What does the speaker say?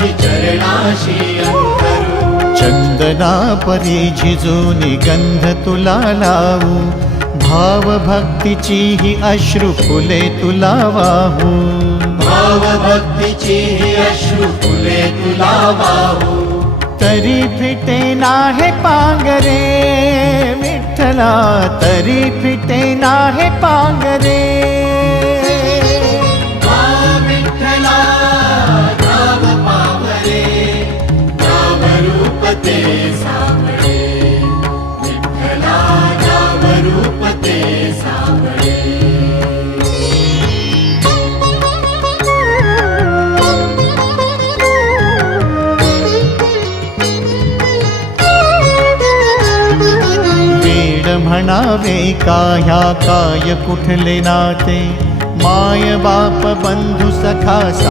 माझी चरणाशी अंतरू। चंदना परी झिजूनी गंध तुला लावू, भाव भक्तीची ही अश्रु फुले तुला वाहू। भाव भक्तीची ही अश्रु फुले तुला वाहू। तरी फिटे नाहे पांगरे विठ्ठला, तरी फिटे नाहे पांगरे। विठ्ठला नाव पावरे, नाव रूप ते सावळे। विठ्ठला नाव रूप ते सावळे। म्हणावे काह्या काय कुठले नाते, माय बाप बंधु सखा